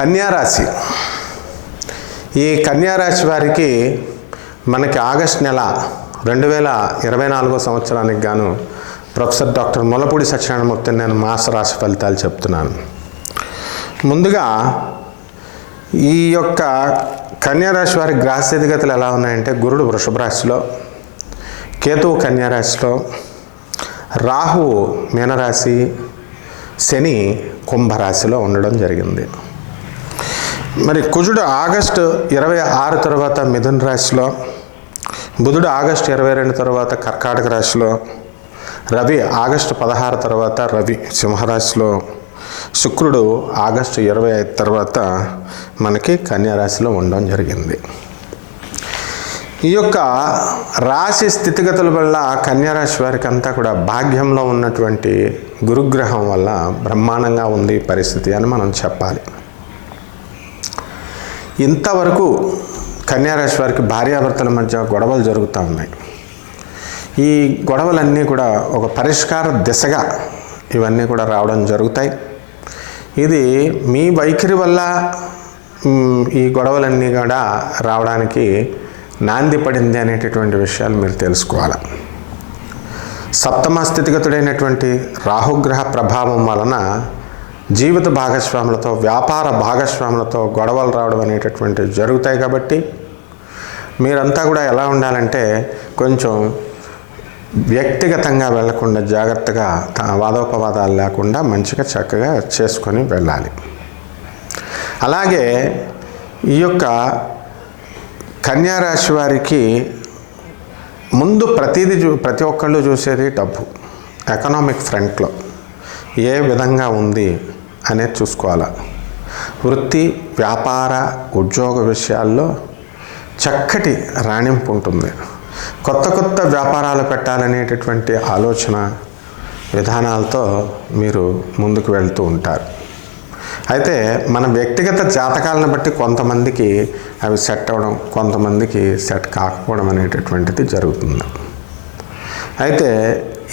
కన్యారాశి. ఈ కన్యారాశి వారికి మనకి ఆగస్ట్ నెల రెండు వేల ఇరవై నాలుగో సంవత్సరానికి గాను ప్రొఫెసర్ డాక్టర్ ములపూడి సత్యనారాయణమూర్తి నేను మాస రాశి ఫలితాలు చెప్తున్నాను. ముందుగా ఈ యొక్క కన్యారాశి వారి గ్రహ స్థితిగతులు ఎలా ఉన్నాయంటే గురుడు వృషభ రాశిలో కేతువు కన్యారాశిలో రాహువు మీనరాశి శని కుంభరాశిలో ఉండడం జరిగింది. మరి కుజుడు ఆగస్టు ఇరవై ఆరు తర్వాత మిథున్ రాశిలో బుధుడు ఆగస్టు ఇరవై రెండు తర్వాత కర్కాటక రాశిలో రవి ఆగస్టు పదహారు తర్వాత రవి సింహరాశిలో శుక్రుడు ఆగస్టు ఇరవై ఐదు తర్వాత మనకి కన్యారాశిలో ఉండడం జరిగింది. ఈ యొక్క రాశి స్థితిగతుల వల్ల కన్యారాశి వారికి అంతా కూడా భాగ్యంలో ఉన్నటువంటి గురుగ్రహం వల్ల బ్రహ్మాండంగా ఉంది పరిస్థితి అని మనం చెప్పాలి. ఇంతవరకు కన్యారాశి వారికి భార్యాభర్తల మధ్య గొడవలు జరుగుతూ ఉన్నాయి. ఈ గొడవలన్నీ కూడా ఒక పరిష్కార దిశగా ఇవన్నీ కూడా రావడం జరుగుతాయి. ఇది మీ వైఖరి వల్ల ఈ గొడవలన్నీ కూడా రావడానికి నాంది పడింది అనేటటువంటి విషయాలు మీరు తెలుసుకోవాలి. సప్తమ స్థితిగతుడైనటువంటి రాహుగ్రహ ప్రభావం వలన జీవిత భాగస్వాములతో వ్యాపార భాగస్వాములతో గొడవలు రావడం అనేటటువంటి జరుగుతాయి కాబట్టి మీరంతా కూడా ఎలా ఉండాలంటే కొంచెం వ్యక్తిగతంగా వెళ్ళకుండా జాగ్రత్తగా త- వాదోపవాదాలు లేకుండా మంచిగా చక్కగా చేసుకొని వెళ్ళాలి. అలాగే ఈ యొక్క కన్యారాశి వారికి ముందు ప్రతిదీ చూ ప్రతి ఒక్కళ్ళు చూసేది డబ్బు ఎకనామిక్ ఫ్రంట్లో ఏ విధంగా ఉంది అనేది చూసుకోవాలి. వృత్తి వ్యాపార ఉద్యోగ విషయాల్లో చక్కటి రాణింపు ఉంటుంది. కొత్త కొత్త వ్యాపారాలు పెట్టాలనేటటువంటి ఆలోచన విధానాలతో మీరు ముందుకు వెళ్తూ ఉంటారు. అయితే మన వ్యక్తిగత జాతకాలను బట్టి కొంతమందికి అవి సెట్ అవ్వడం కొంతమందికి సెట్ కాకపోవడం అనేటటువంటిది జరుగుతుంది. అయితే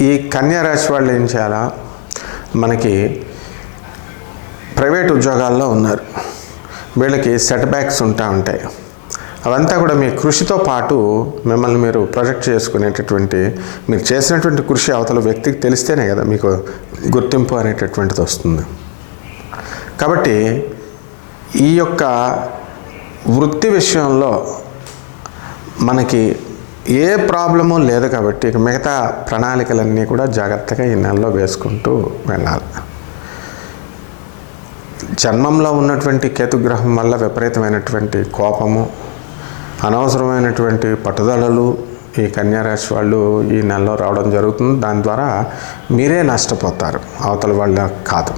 ఈ కన్యా రాశి వాళ్ళు ఏం చేయాలా? మనకి ప్రైవేట్ ఉద్యోగాల్లో ఉన్నారు. వీళ్ళకి సెట్ బ్యాక్స్ ఉంటా ఉంటాయి. అవంతా కూడా మీ కృషితో పాటు మిమ్మల్ని మీరు ప్రొజెక్ట్ చేసుకునేటటువంటి మీరు చేసినటువంటి కృషి అవతల వ్యక్తికి తెలిస్తేనే కదా మీకు గుర్తింపు అనేటటువంటిది వస్తుంది. కాబట్టి ఈ యొక్క వృత్తి విషయంలో మనకి ఏ ప్రాబ్లము లేదు కాబట్టి మిగతా ప్రణాళికలన్నీ కూడా జాగ్రత్తగా ఈ నెలలో వేసుకుంటూ వెళ్ళాలి. జన్మంలో ఉన్నటువంటి కేతుగ్రహం వల్ల విపరీతమైనటువంటి కోపము అనవసరమైనటువంటి పట్టుదలలు ఈ కన్యారాశి వాళ్ళు ఈ నెలలో రావడం జరుగుతుంది. దాని ద్వారా మీరే నష్టపోతారు. అవతల వాళ్ళ కాదు.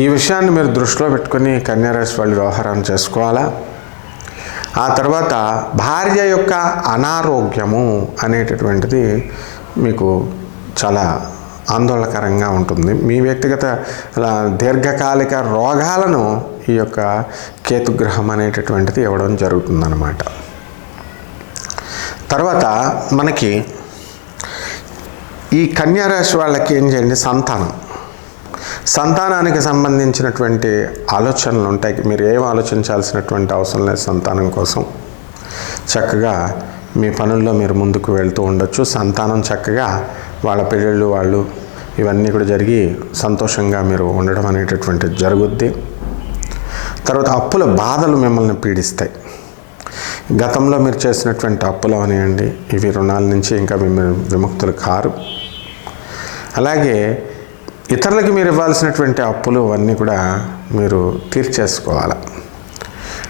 ఈ విషయాన్ని మీరు దృష్టిలో పెట్టుకుని కన్యారాశి వాళ్ళు వ్యవహారం చేసుకోవాలా? ఆ తర్వాత భార్య యొక్క అనారోగ్యము అనేటటువంటిది మీకు చాలా ఆందోళనకరంగా ఉంటుంది. మీ వ్యక్తిగత దీర్ఘకాలిక రోగాలను ఈ యొక్క కేతుగ్రహం అనేటటువంటిది ఇవ్వడం జరుగుతుందన్నమాట. తర్వాత మనకి ఈ కన్యారాశి వాళ్ళకి ఏం చేయండి? సంతానం. సంతానానికి సంబంధించినటువంటి ఆలోచనలు ఉంటాయి. మీరు ఏం ఆలోచించాల్సినటువంటి అవసరం లేదు సంతానం కోసం. చక్కగా మీ పనుల్లో మీరు ముందుకు వెళ్తూ ఉండొచ్చు. సంతానం చక్కగా వాళ్ళ పెళ్ళిళ్ళు వాళ్ళు ఇవన్నీ కూడా జరిగి సంతోషంగా మీరు ఉండడం అనేటటువంటిది జరుగుద్ది. తర్వాత అప్పుల బాధలు మిమ్మల్ని పీడిస్తాయి. గతంలో మీరు చేసినటువంటి అప్పులు అవనివ్వండి ఇవి రుణాల నుంచి ఇంకా మిమ్మల్ని విముక్తులు కారు. అలాగే ఇతరులకి మీరు ఇవ్వాల్సినటువంటి అప్పులు అవన్నీ కూడా మీరు తీర్చేసుకోవాలి.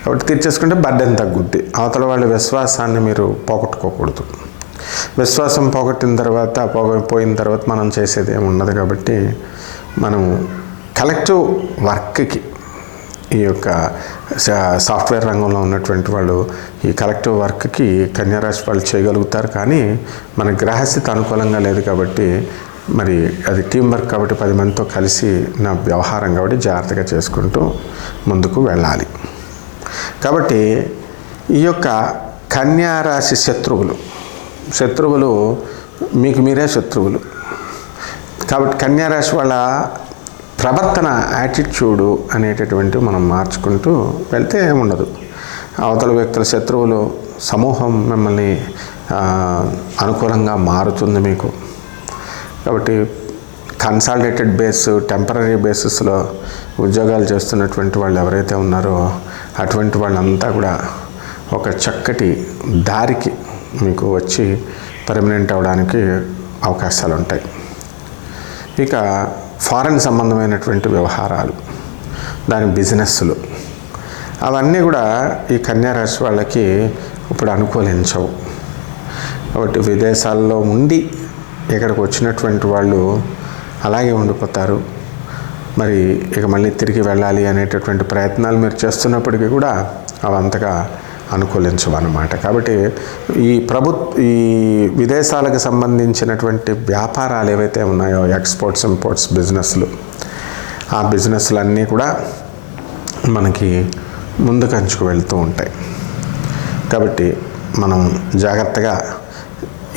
కాబట్టి తీర్చేసుకుంటే బడ్డెన్ తగ్గుద్ది. అవతల వాళ్ళ విశ్వాసాన్ని మీరు పోగొట్టుకోకూడదు. విశ్వాసం పోగొట్టిన తర్వాత పోగ పోయిన తర్వాత మనం చేసేది ఏమి ఉండదు కాబట్టి మనం కలెక్టివ్ వర్క్కి ఈ యొక్క సా- సాఫ్ట్వేర్ రంగంలో ఉన్నటువంటి వాళ్ళు ఈ కలెక్టివ్ వర్క్కి కన్యారాశి వాళ్ళు చేయగలుగుతారు. కానీ మన గ్రహస్థితి అనుకూలంగా లేదు కాబట్టి మరి అది టీం వర్క్ కాబట్టి పది మందితో కలిసి నా వ్యవహారం కాబట్టి జాగ్రత్తగా చేసుకుంటూ ముందుకు వెళ్ళాలి. కాబట్టి ఈ యొక్క కన్యారాశి శత్రువులు శత్రువులు మీకు మీరే శత్రువులు. కాబట్టి కన్యారాశి వాళ్ళ ప్రవర్తన యాటిట్యూడు అనేటటువంటి మనం మార్చుకుంటూ వెళ్తే ఏముండదు. అవతల వ్యక్తుల శత్రువులు సమూహం మిమ్మల్ని అనుకూలంగా మారుతుంది మీకు. కాబట్టి కన్సాలిడేటెడ్ బేస్ టెంపరీ బేసిస్లో ఉద్యోగాలు చేస్తున్నటువంటి వాళ్ళు ఎవరైతే ఉన్నారో అటువంటి వాళ్ళంతా కూడా ఒక చక్కటి దారికి మీకు వచ్చి పర్మనెంట్ అవ్వడానికి అవకాశాలు ఉంటాయి ఇక ఫారెన్ సంబంధమైనటువంటి వ్యవహారాలు దాని బిజినెస్లు అవన్నీ కూడా ఈ కన్యారాశి వాళ్ళకి ఇప్పుడు అనుకూలించవు. కాబట్టి విదేశాల్లో ఉండి ఇక్కడికి వచ్చినటువంటి వాళ్ళు అలాగే ఉండిపోతారు. మరి ఇక మళ్ళీ తిరిగి వెళ్ళాలి అనేటటువంటి ప్రయత్నాలు మీరు చేస్తున్నప్పటికీ కూడా అవంతగా అనుకూలించవన్నమాట. కాబట్టి ఈ ప్రభు ఈ విదేశాలకు సంబంధించినటువంటి వ్యాపారాలు ఏవైతే ఉన్నాయో ఎక్స్పోర్ట్స్ ఇంపోర్ట్స్ బిజినెస్లు ఆ బిజినెస్లన్నీ కూడా మనకి ముందుకు అంచుకు వెళ్తూ ఉంటాయి. కాబట్టి మనం జాగ్రత్తగా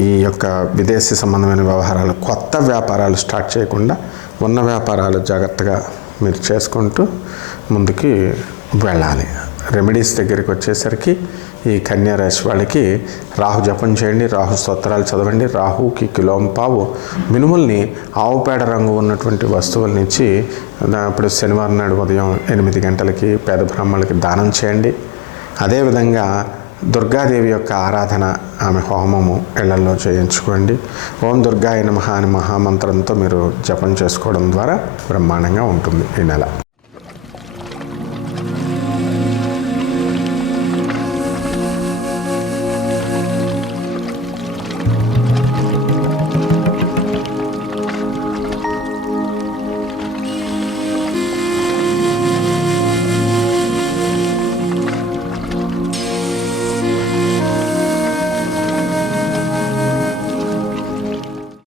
ఈ యొక్క విదేశీ సంబంధమైన వ్యవహారాలు కొత్త వ్యాపారాలు స్టార్ట్ చేయకుండా ఉన్న వ్యాపారాలు జాగ్రత్తగా మీరు చేసుకుంటూ ముందుకి వెళ్ళాలి. రెమెడీస్ దగ్గరికి వచ్చేసరికి ఈ కన్యారాశి వాళ్ళకి రాహు జపం చేయండి రాహు స్తోత్రాలు చదవండి రాహుకి కిలోంపావు మినుముల్ని ఆవు పేడ రంగు ఉన్నటువంటి వస్తువులనిచ్చి ఇచ్చి ఇప్పుడు శనివారం నాడు ఉదయం ఎనిమిది గంటలకి పేద బ్రాహ్మణులకి దానం చేయండి. అదేవిధంగా దుర్గాదేవి యొక్క ఆరాధన ఆమె హోమము ఇళ్ళలో చేయించుకోండి. ఓం దుర్గాయ నమ అని మహామంత్రంతో మీరు జపం చేసుకోవడం ద్వారా బ్రహ్మాండంగా ఉంటుంది ఈ నెల.